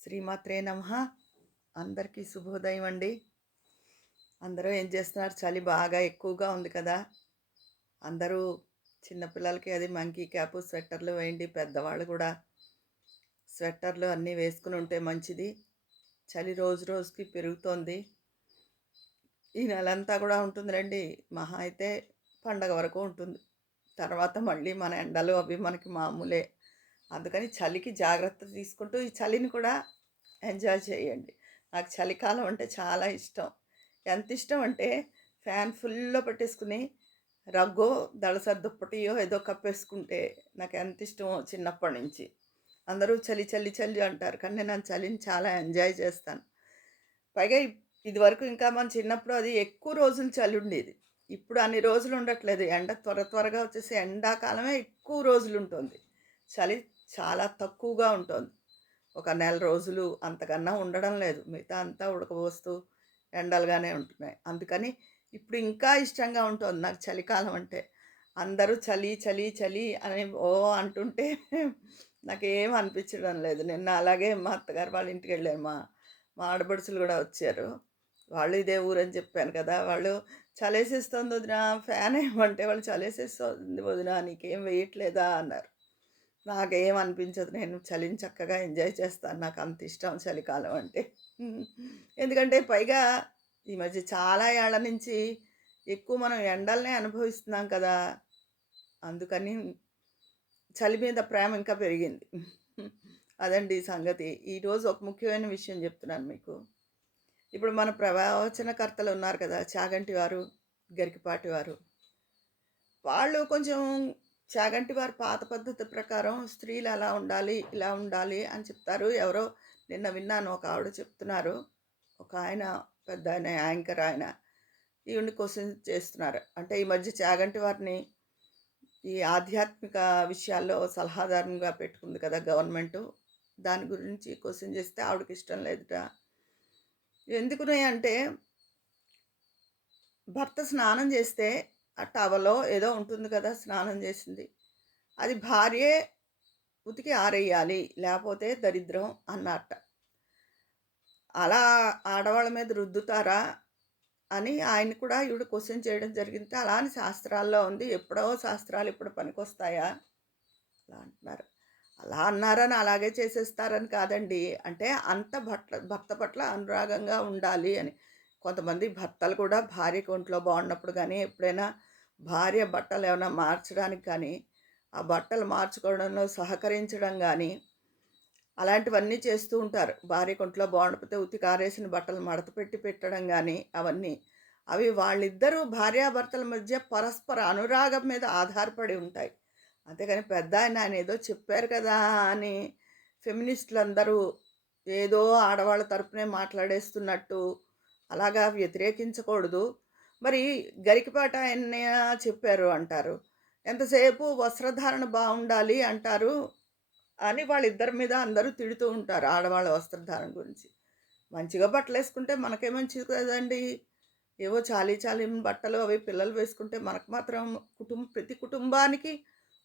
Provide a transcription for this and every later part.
శ్రీమాత్రే నమః. అందరికీ శుభోదయం అండి. అందరూ ఏం చేస్తున్నారు? చలి బాగా ఎక్కువగా ఉంది కదా! అందరూ చిన్న పిల్లలకి అది మంకీ క్యాపు, స్వెటర్‌లు వేయండి. పెద్దవాళ్ళు కూడా స్వెటర్‌లు అన్నీ వేసుకొని ఉంటే మంచిది. చలి రోజు రోజుకి పెరుగుతోంది. ఈ నెలంతా కూడా ఉంటుందిలెండి. మహా అయితే పండగ వరకు ఉంటుంది. తర్వాత మళ్ళీ మన ఎండలు అవి మనకి మామూలే. అందుకని చలికి జాగ్రత్త తీసుకుంటూ ఈ చలిని కూడా ఎంజాయ్ చేయండి. నాకు చలికాలం అంటే చాలా ఇష్టం. ఎంత ఇష్టం అంటే ఫ్యాన్ ఫుల్‌లో పెట్టేసుకుని రగ్గో, దళసరి దుప్పటియో ఏదో కప్పేసుకుంటే నాకెంత ఇష్టమో చిన్నప్పటి నుంచి. అందరూ చలి, చలి, చలి అంటారు. కానీ నేను ఆ చలిని చాలా ఎంజాయ్ చేస్తాను. పైగా ఇదివరకు ఇంకా మన చిన్నప్పుడు అది ఎక్కువ రోజులు చలుండేది. ఇప్పుడు అన్ని రోజులు ఉండట్లేదు. ఎండ త్వరగా వచ్చేసి ఎండాకాలమే ఎక్కువ రోజులుంటోంది. చలి చాలా తక్కువగా ఉంటోంది. ఒక నెల రోజులు అంతకన్నా ఉండడం లేదు. మిగతా అంతా ఉడకపోస్తూ ఎండలుగానే ఉంటున్నాయి. అందుకని ఇప్పుడు ఇంకా ఇష్టంగా ఉంటోంది నాకు చలికాలం అంటే. అందరూ చలి, చలి, చలి అని అంటుంటే నాకేం అనిపించడం లేదు. నిన్న అలాగే మా అత్తగారు వాళ్ళ ఇంటికెళ్ళాను. మా మా ఆడపడుచులు గూడా వచ్చారు. వాళ్ళు ఇదే ఊరని చెప్పాను కదా! వాళ్ళు "చలేసేస్తోంది వదినా ఫ్యాన్ ఎయమంటే" వాళ్ళు "చలేసేస్తోంది వదినా నీకేం వేయట్లేదా?" అన్నారు. నాకేం అనిపించదు. నేను చలిని చక్కగా ఎంజాయ్ చేస్తాను. నాకంత ఇష్టం చలికాలం అంటే. ఎందుకంటే పైగా ఈ మధ్య చాలా ఏళ్ల నుంచి ఎక్కువ మనం ఎండలనే అనుభవిస్తున్నాం కదా! అందుకని చలి మీద ప్రేమ ఇంకా పెరిగింది. అదండి సంగతి. ఈరోజు ఒక ముఖ్యమైన విషయం చెప్తున్నాను మీకు. ఇప్పుడు మన ప్రవచనకర్తలు ఉన్నారు కదా! చాగంటి వారు, గరికపాటి వారు. వాళ్ళు కొంచెం చాగంటి వారి పాత పద్ధతి ప్రకారం స్త్రీలు అలా ఉండాలి, ఇలా ఉండాలి అని చెప్తారు. ఎవరో నిన్న విన్నాను ఒక ఆవిడ చెప్తున్నారు. ఒకాయన పెద్దాయన యాంకర్ ఆయన. ఈవిడని క్వెషన్ చేస్తున్నారు. అంటే ఈ మధ్య చాగంటి వారిని ఈ ఆధ్యాత్మిక విషయాల్లో సలహాదారునిగా పెట్టుకుంది కదా గవర్నమెంటు. దాని గురించి క్వెషన్ చేస్తే ఆవిడకి ఇష్టం లేదుట. ఎందుకుని అంటే భర్త స్నానం చేస్తే ఆ టవలో ఏదో ఉంటుంది కదా! స్నానం చేసింది. అది భార్యే ఉతికి ఆరేయాలి. లేపోతే దరిద్రం అన్నారట. అలా ఆడవాళ్ళ మీద రుద్దుతారా? అని ఆయన్ని కూడా ఈవిడ క్వెషన్ చేయడం జరిగింది. అలా అని శాస్త్రాల్లో ఉంది. ఎప్పుడో శాస్త్రాలు ఇప్పుడు పనికొస్తాయా? అలా అంటున్నారు. అలా అన్నారని అలాగే చేసేస్తారని కాదండి. అంటే అంత భర్త పట్ల అనురాగంగా ఉండాలి అని. కొంతమంది భర్తలు కూడా భార్యకి ఒంట్లో బాగున్నప్పుడు గానీ, ఎప్పుడైనా భార్య బట్టలేమైనా మార్చడానికి కానీ, ఆ బట్టలు మార్చుకోవడంలో సహకరించడం గానీ, అలాంటివన్నీ చేస్తూ ఉంటారు. భార్యకి ఒంట్లో బాగుండకపోతే ఉతికి ఆరేసిన బట్టలు మడత పెట్టి పెట్టడం గానీ, అవన్నీ. అవి వాళ్ళిద్దరూ భార్యాభర్తల మధ్య పరస్పర అనురాగం మీద ఆధారపడి ఉంటాయి. అంతేగాని పెద్దాయన ఆయన ఏదో చెప్పారు కదా అని ఫెమినిస్టులందరూ ఏదో ఆడవాళ్ళ తరపునే మాట్లాడేస్తున్నట్టు అలాగా వ్యతిరేకించకూడదు. మరి గరికపాటి ఆయన్ని చెప్పారు అంటారు. ఎంతసేపు వస్త్రధారణ బావుండాలి అంటారు అని వాళ్ళిద్దరి మీద అందరూ తిడుతూ ఉంటారు ఆడవాళ్ళ వస్త్రధారణ గురించి. మంచిగా బట్టలేసుకుంటే మనకే మంచిది కదండీ! ఏవో చాలీ చాలని బట్టలు అవి పిల్లలు వేసుకుంటే మనకు మాత్రం ప్రతి కుటుంబానికి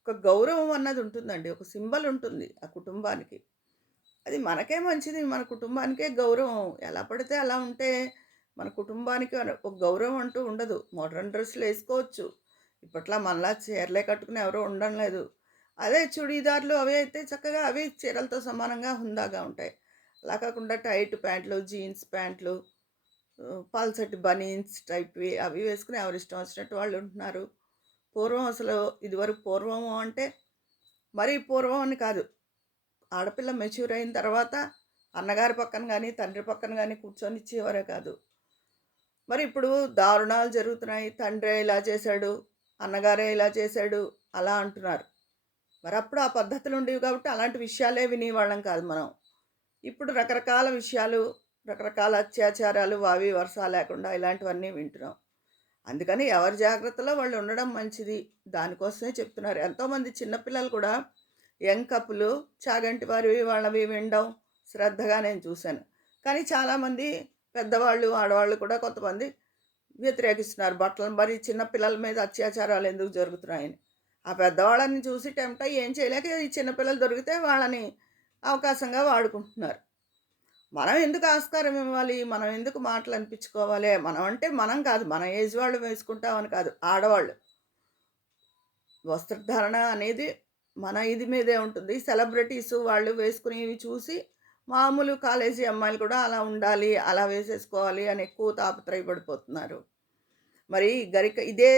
ఒక గౌరవం అన్నది ఉంటుందండి. ఒక సింబల్ ఉంటుంది ఆ కుటుంబానికి. అది మనకే మంచిది. మన కుటుంబానికే గౌరవం. ఎలా పడితే అలా ఉంటే మన కుటుంబానికి ఒక గౌరవం అంటూ ఉండదు. మోడర్న్ డ్రెస్సులేసుకోవచ్చు. ఇప్పట్లా మనలా చీరలే కట్టుకుని ఎవరు ఉండడం లేదు. అదే చుడీదార్లు అవి అయితే చక్కగా అవి చీరలతో సమానంగా హుందాగా ఉంటాయి. అలా కాకుండా టైట్ ప్యాంట్లు, జీన్స్ ప్యాంట్లు, పల్చటి బనీన్స్ టైప్‌వి అవి వేసుకొని ఎవరిష్టం వచ్చినట్టు వాళ్ళు ఉంటున్నారు. పూర్వం అసలు ఇదివరకు పూర్వము అంటే మరీ పూర్వం అని కాదు. ఆడపిల్ల మెచ్యూర్ అయిన తర్వాత అన్నగారి పక్కన గాని, తండ్రి పక్కన గాని కూర్చొనిచ్చేవారే కాదు. మరి ఇప్పుడు దారుణాలు జరుగుతున్నాయి. తండ్రే ఇలా చేశాడు, అన్నగారే ఇలా చేశాడు అలా అంటున్నారు. మరప్పుడు ఆ పద్ధతులుండేవి కాబట్టి అలాంటి విషయాలే వినేవాళ్ళం కాదు మనం. ఇప్పుడు రకరకాల విషయాలు, రకరకాల అత్యాచారాలు, వావి వరస లేకుండా ఇలాంటివన్నీ వింటున్నాం. అందుకని ఎవరి జాగ్రత్తలో వాళ్ళు ఉండడం మంచిది. దానికోసమే చెప్తున్నారు. ఎంతోమంది చిన్న పిల్లలు కూడా యంగ్ కపులు చాగంటి వారివి వాళ్ళవి వినడం శ్రద్ధగా నేను చూశాను. కానీ చాలామంది పెద్దవాళ్ళు, ఆడవాళ్ళు కూడా కొంతమంది వ్యతిరేకిస్తున్నారు. బట్టలు మరి చిన్న పిల్లల మీద అత్యాచారాలు ఎందుకు జరుగుతున్నాయని. ఆ పెద్దవాళ్ళని చూసి టెంప్ట్ అయ్యి ఏం చేయలేక ఈ చిన్న పిల్లలు దొరికితే వాళ్ళని అవకాశంగా వాడుకుంటున్నారు. మనం ఎందుకు ఆస్కారం ఇవ్వాలి? మనం ఎందుకు మాటలు అనిపించుకోవాలి? మనం అంటే మనం కాదు. మన ఏజ్ వాళ్ళు వేసుకుంటామని కాదు. ఆడవాళ్ళు. వస్త్రధారణ అనేది మన ఇది మీదే ఉంటుంది. సెలబ్రిటీస్ వాళ్ళు వేసుకునేవి చూసి మామూలు కాలేజీ అమ్మాయిలు కూడా అలా ఉండాలి, అలా వేసేసుకోవాలి అని ఎక్కువ తాపత్రయపడిపోతున్నారు. మరి ఇదే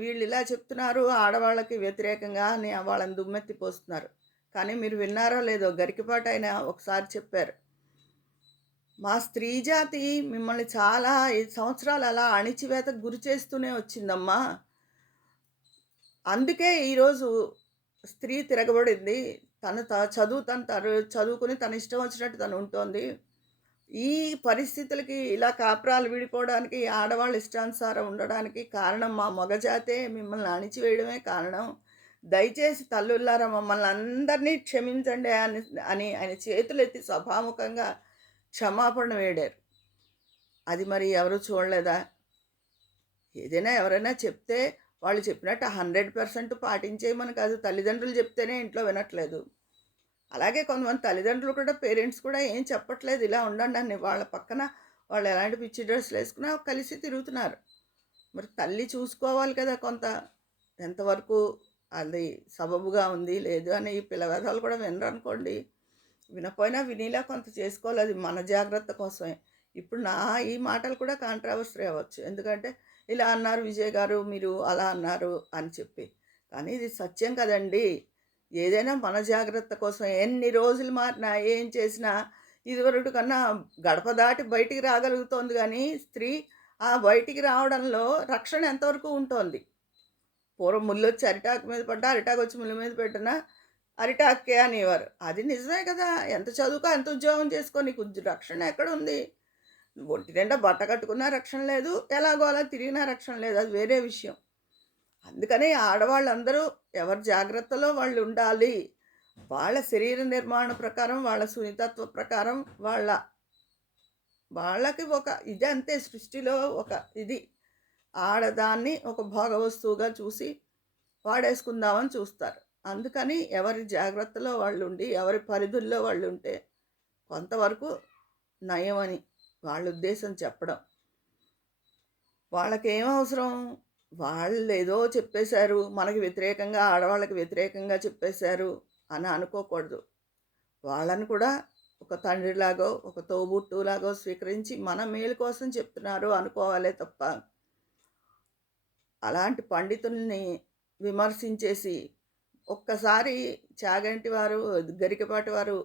వీళ్ళిలా చెప్తున్నారు ఆడవాళ్ళకి వ్యతిరేకంగా అని వాళ్ళని దుమ్మెత్తి పోస్తున్నారు. కానీ మీరు విన్నారో లేదో గరికపాటి ఒకసారి చెప్పారు. మా స్త్రీ జాతి మిమ్మల్ని చాలా 5 సంవత్సరాలు అలా అణిచివేతకు గురి చేస్తూనే వచ్చిందమ్మా. అందుకే ఈరోజు స్త్రీ తిరగబడింది. తను తను చదువుకుని తన ఇష్టం వచ్చినట్టు తను ఉంటోంది. ఈ పరిస్థితులకి ఇలా కాపురాలు విడిపోవడానికి, ఆడవాళ్ళు ఇష్టానుసారం ఉండడానికి కారణం మా మగజాతే మిమ్మల్ని అణిచివేయడమే కారణం. దయచేసి తల్లుల్లారా మమ్మల్ని అందరినీ క్షమించండి అని ఆయన చేతులెత్తి సభాముఖంగా క్షమాపణ వేడారు. అది మరి ఎవరు చూడలేదా? ఏదైనా ఎవరైనా చెప్తే వాళ్ళు చెప్పినట్టు 100% పాటించేయమని కాదు. తల్లిదండ్రులు చెప్తేనే ఇంట్లో వినట్లేదు. అలాగే కొంతమంది తల్లిదండ్రులు కూడా పేరెంట్స్ కూడా ఏం చెప్పట్లేదు ఇలా ఉండండని. వాళ్ళ పక్కన వాళ్ళు ఎలాంటి పిచ్చి డ్రెస్సులేసుకున్నా కలిసి తిరుగుతున్నారు. మరి తల్లి చూసుకోవాలి కదా కొంత. ఎంతవరకు అది సబబుగా ఉంది, లేదు అని ఈ పిల్ల వెధవలు కూడా వినరనుకోండి. వినపోయినా వినేలా కొంత చేసుకోవాలి. అది మన జాగ్రత్త కోసమే. ఇప్పుడు ఈ మాటలు కూడా కాంట్రావర్సరీ అవ్వచ్చు. ఎందుకంటే ఇలా అన్నారు విజయ్ గారు, మీరు అలా అన్నారు అని చెప్పి. కానీ ఇది సత్యం కదండీ! ఏదైనా మన జాగ్రత్త కోసం ఎన్ని రోజులు మారినా, ఏం చేసినా ఇదివరకటి కన్నా గడప దాటి బయటికి రాగలుగుతోంది గానీ స్త్రీ, ఆ బయటికి రావడంలో రక్షణ ఎంతవరకు ఉంటోంది. పూర్వం ముల్లొచ్చి అరిటాకు మీద పడ్డా, అరిటాకొచ్చి ముల్లు మీద పెట్టినా అరిటాకే అనేవారు. అది నిజమే కదా! ఎంత చదువుకో, ఎంత ఉద్యోగం చేసుకో నీకు రక్షణ ఎక్కడుంది? ఒంటి నిండా బట్ట కట్టుకున్నా రక్షణ లేదు. ఎలాగో అలా తిరిగినా రక్షణ లేదు. అది వేరే విషయం. అందుకని ఆడవాళ్ళందరూ ఎవరి జాగ్రత్తలో వాళ్ళు ఉండాలి. వాళ్ళ శరీర నిర్మాణ ప్రకారం, వాళ్ళ సున్నితత్వ ప్రకారం వాళ్ళకి ఒక ఇది అంతే సృష్టిలో ఒక ఇది. ఆడదాన్ని ఒక భోగ వస్తువుగా చూసి వాడేసుకుందామని చూస్తారు. అందుకని ఎవరి జాగ్రత్తలో వాళ్ళుండి, ఎవరి పరిధుల్లో వాళ్ళుంటే కొంతవరకు నయమని వాళ్ళ ఉద్దేశం చెప్పడం. వాళ్ళకేం అవసరం? వాళ్ళేదో చెప్పేశారు, మనకి వ్యతిరేకంగా ఆడవాళ్ళకి వ్యతిరేకంగా చెప్పేశారు అని అనుకోకూడదు. వాళ్ళని కూడా ఒక తండ్రిలాగో, ఒక తోబుట్టువులాగో స్వీకరించి మన మేలు కోసం చెప్తున్నారు అనుకోవాలే తప్ప, అలాంటి పండితుల్ని విమర్శించేసి ఒక్కసారి చాగంటి వారు, గరికపాటి వారు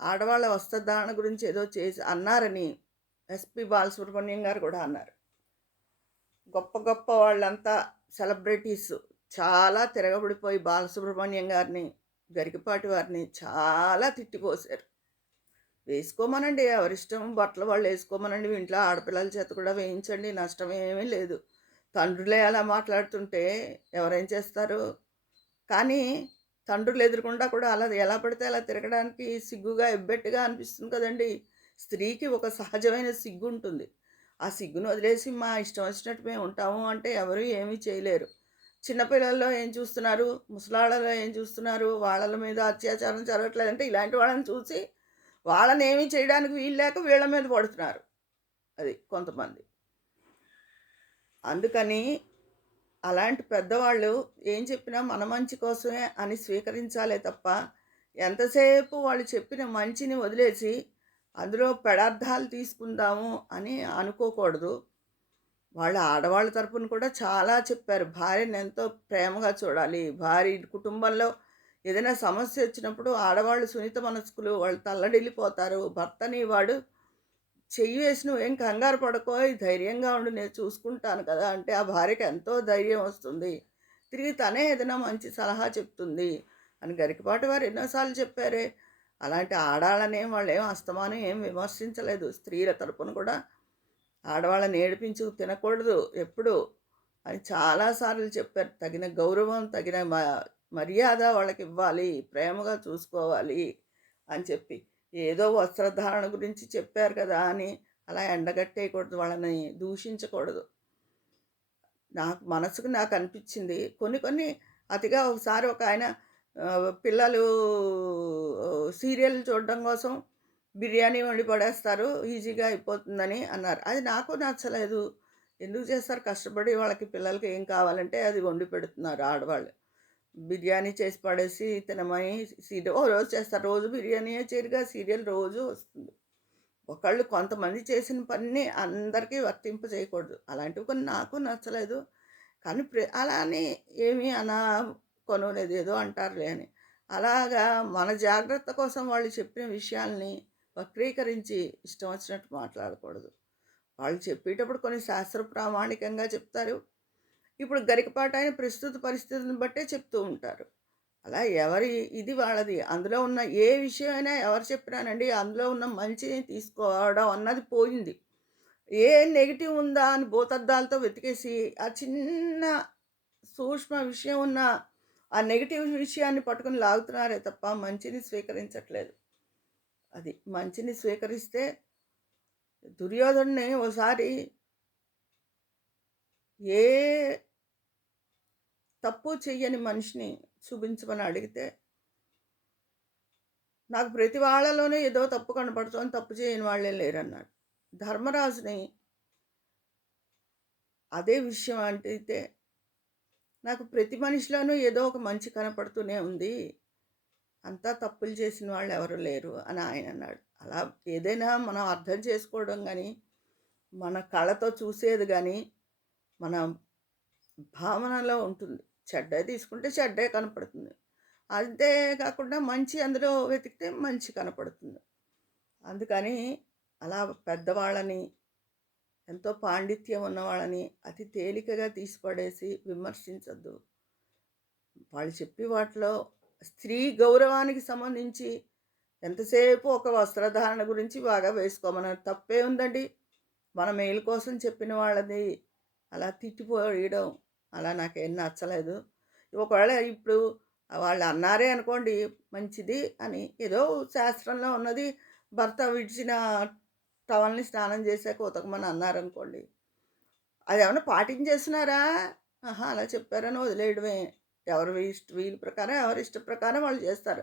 ఆడవాళ్ళ వస్త్రధారణ గురించి ఏదో చేసి అన్నారని ఎస్‌పి బాలసుబ్రహ్మణ్యం గారు కూడా అన్నారు. గొప్ప గొప్ప వాళ్ళంతా సెలబ్రిటీస్ చాలా తిరగబడిపోయి బాలసుబ్రహ్మణ్యం గారిని, గరికపాటి వారిని చాలా తిట్టిపోశారు. వేసుకోమనండి ఎవరిష్టం బట్టలు వాళ్ళు వేసుకోమనండి. ఇంట్లో ఆడపిల్లల చేత కూడా వేయించండి. నష్టమేమీ లేదు. తండ్రులే అలా మాట్లాడుతుంటే ఎవరేం చేస్తారు? కానీ తండ్రులు ఎదురుగుండా కూడా అలా ఎలా పడితే అలా తిరగడానికి సిగ్గుగా, ఎబ్బెట్టుగా అనిపిస్తుంది కదండీ! స్త్రీకి ఒక సహజమైన సిగ్గుంటుంది. ఆ సిగ్గును వదిలేసి మా ఇష్టం వచ్చినట్టు మేము ఉంటాము అంటే ఎవరు ఏమీ చేయలేరు. చిన్న పిల్లల్లో ఏం చూస్తున్నారు? ముసలాళ్ళలో ఏం చూస్తున్నారు? వాళ్ళ మీద అత్యాచారం జరగట్లేదంటే ఇలాంటి వాళ్ళని చూసి వాళ్ళనేమి చేయడానికి వీలు లేక వీళ్ళ మీద పడుతున్నారు. అది కొంతమంది. అందుకని అలాంటి పెద్దవాళ్ళు ఏం చెప్పినా మన మంచి కోసమే అని స్వీకరించాలే తప్ప, ఎంతసేపు వాళ్ళు చెప్పిన మంచిని వదిలేసి, అందులో పెడార్థాలు తీసుకుందాము అని అనుకోకూడదు. వాళ్ళ ఆడవాళ్ళ తరపున కూడా చాలా చెప్పారు. భార్యని ఎంతో ప్రేమగా చూడాలి. భార్య కుటుంబంలో ఏదైనా సమస్య వచ్చినప్పుడు ఆడవాళ్ళు సున్నిత మనస్కులు, వాళ్ళు తల్లడిల్లిపోతారు. భర్తని వాడు చెయ్యి వేసి "నువ్వేం కంగారు పడకోయ్, ధైర్యంగా ఉండు నేను చూసుకుంటాను కదా" అంటే ఆ భార్యకి ఎంతో ధైర్యం వస్తుంది. తిరిగి తనే ఏదైనా మంచి సలహా చెప్తుంది అని గరికపాటి వారు ఎన్నోసార్లు చెప్పారే. అలాంటి ఆడాళ్ళనేం వాళ్ళేం అస్తమానం ఏం విమర్శించలేదు. స్త్రీల తరపున కూడా ఆడవాళ్ళని ఏడిపించి తినకూడదు ఎప్పుడు అని చాలా సార్లు చెప్పారు. తగిన గౌరవం, తగిన మర్యాద వాళ్ళకివ్వాలి, ప్రేమగా చూసుకోవాలి అని చెప్పి. ఏదో వస్త్రధారణ గురించి చెప్పారు కదా అని అలా ఎండగట్టేయకూడదు, వాళ్ళని దూషించకూడదు. నాకు అనిపించింది. కొన్ని కొన్ని అతిగా ఒకసారి ఒకాయన పిల్లలు సీరియల్ చూడడం కోసం బిర్యానీ వండి పడేస్తారు. ఈజీగా అయిపోతుందని అన్నారు. అది నాకు నచ్చలేదు. ఎందుకు చేస్తారు కష్టపడి వాళ్ళకి పిల్లలకి ఏం కావాలంటే అది వండి పెడుతున్నారు ఆడవాళ్ళు. బిర్యానీ చేసి పడేసి తినమని ఓ రోజు చేస్తారు. రోజు బిర్యానీయే చేయరుగా సీరియల్ రోజు వస్తుంది. ఒకళ్ళు కొంతమంది చేసిన పనిని అందరికీ వర్తింప చేయకూడదు. అలాంటివి కొన్ని నాకు నచ్చలేదు. కానీ అలా అని ఏమీ కొనలేదు ఏదో అంటారులే అని. అలాగా మన జాగ్రత్త కోసం వాళ్ళు చెప్పిన విషయాల్ని వక్రీకరించి ఇష్టం వచ్చినట్టు మాట్లాడకూడదు. వాళ్ళు చెప్పేటప్పుడు కొన్ని శాస్త్ర ప్రామాణికంగా చెప్తారు. ఇప్పుడు గరికపాటి ప్రస్తుత పరిస్థితులను బట్టే చెప్తూ ఉంటారు. అలా ఎవరి ఇది వాళ్ళది. అందులో ఉన్న ఏ విషయమైనా ఎవరు చెప్పినానండి, అందులో ఉన్న మంచిని తీసుకోవడం అన్నది పోయింది. ఏ నెగెటివ్ ఉందా అని భూతద్దాలతో వెతికేసి, ఆ చిన్న సూక్ష్మ విషయం ఉన్న ఆ నెగెటివ్ విషయాన్ని పట్టుకొని లాగుతున్నారే తప్ప మంచిని స్వీకరించట్లేదు. అది మంచిని స్వీకరిస్తే దుర్యోధనుడిని ఓసారి ఏ తప్పు చెయ్యని మనిషిని చూపించమని అడిగితే, నాకు ప్రతి వాళ్ళలోనూ ఏదో తప్పు కనపడుతోంది, తప్పు చేయని వాళ్ళే లేరన్నాడు. ధర్మరాజుని అదే విషయం అడిగితే, నాకు ప్రతి మనిషిలోనూ ఏదో ఒక మంచి కనపడుతూనే ఉంది. అంతా తప్పులు చేసిన వాళ్ళు ఎవరు లేరు అని ఆయన అన్నాడు. అలా ఏదైనా మనం అర్థం చేసుకోవడం గానీ, మన కళ్ళతో చూసేది గానీ, మన భావనలో ఉంటుంది. చెడ్డే తీసుకుంటే చెడ్డే కనపడుతుంది. అంతే కాకుండా మంచి అందులో వెతికితే మంచి కనపడుతుంది. అందుకని అలా పెద్దవాళ్ళని, ఎంతో పాండిత్యం ఉన్నవాళ్ళని అతి తేలికగా తీసిపడేసి విమర్శించొద్దు. వాళ్ళు చెప్పే వాటిలో స్త్రీ గౌరవానికి సంబంధించి ఎంతసేపు ఒక వస్త్రధారణ గురించి బాగా వేసుకోమన్నారు. తప్పే ఉందండి. మన మేలు కోసం చెప్పిన వాళ్ళది అలా తిట్టిపోయడం అలా నాకేం నచ్చలేదు. ఒకవేళ ఇప్పుడు వాళ్ళు అన్నారే అనుకోండి మంచిది అని ఏదో శాస్త్రంలో ఉన్నది భర్త విడిచిన టవల్‌ని స్నానం చేశాక ఉతకమని అన్నారనుకోండి. అదేమన్నా పాటించేస్తున్నారా? ఆహా! అలా చెప్పారని వదిలేయడమే. ఎవరి వీళ్ళ ప్రకారం ఎవరి ఇష్ట ప్రకారం వాళ్ళు చేస్తారు.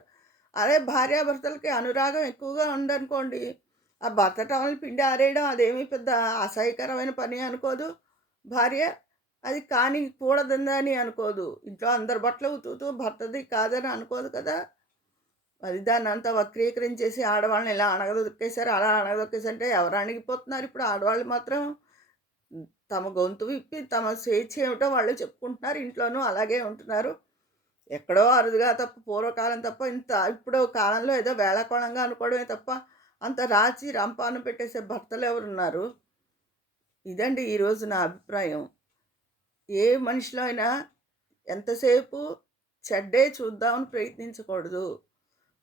అదే భార్యాభర్తలకి అనురాగం ఎక్కువగా ఉందనుకోండి, ఆ భర్త టవల్‌ని పిండి ఆరేయడం అదేమీ పెద్ద అసహ్యకరమైన పని అనుకోదు భార్య. అది కానీ కూడదని అనుకోదు. ఇంట్లో అందరి బట్టలు ఉతుకుతూ భర్తది కాదని అనుకోదు కదా! అది దాన్నంతా వక్రీకరించేసి ఆడవాళ్ళని ఇలా అణగదొక్కేసారు, అలా అణగదొక్కేసారంటే ఎవరు అణిగిపోతున్నారు ఇప్పుడు ఆడవాళ్ళు మాత్రం తమ గొంతు విప్పి తమ స్వేచ్ఛ ఏమిటో వాళ్ళు చెప్పుకుంటున్నారు. ఇంట్లోనూ అలాగే ఉంటున్నారు. ఎక్కడో అరుదుగా తప్ప పూర్వకాలం తప్ప ఇంత ఇప్పుడు కాలంలో ఏదో వేళాకోళంగా అనుకోవడమే తప్ప అంత రాచి రంపాన పెట్టేసే భర్తలెవరున్నారు? ఇదండి ఈరోజు నా అభిప్రాయం. ఏ మనిషిలో అయినా ఎంతసేపు చెడ్డే చూద్దామని ప్రయత్నించకూడదు.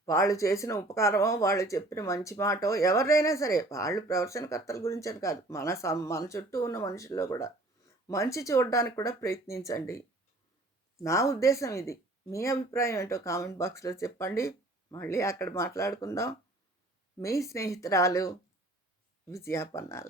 వాళ్ళు చేసిన ఉపకారమో, వాళ్ళు చెప్పిన మంచి మాటో ఎవరిదైనా సరే వాళ్ళు ప్రదర్శనకర్తల గురించని కాదు. మన చుట్టూ ఉన్న మనుషుల్లో కూడా మంచి చూడడానికి కూడా ప్రయత్నించండి. నా ఉద్దేశం ఇది. మీ అభిప్రాయం ఏంటో కామెంట్ బాక్స్‌లో చెప్పండి. మళ్ళీ అక్కడ మాట్లాడుకుందాం. మీ స్నేహితురాలు విజయ పన్నాల.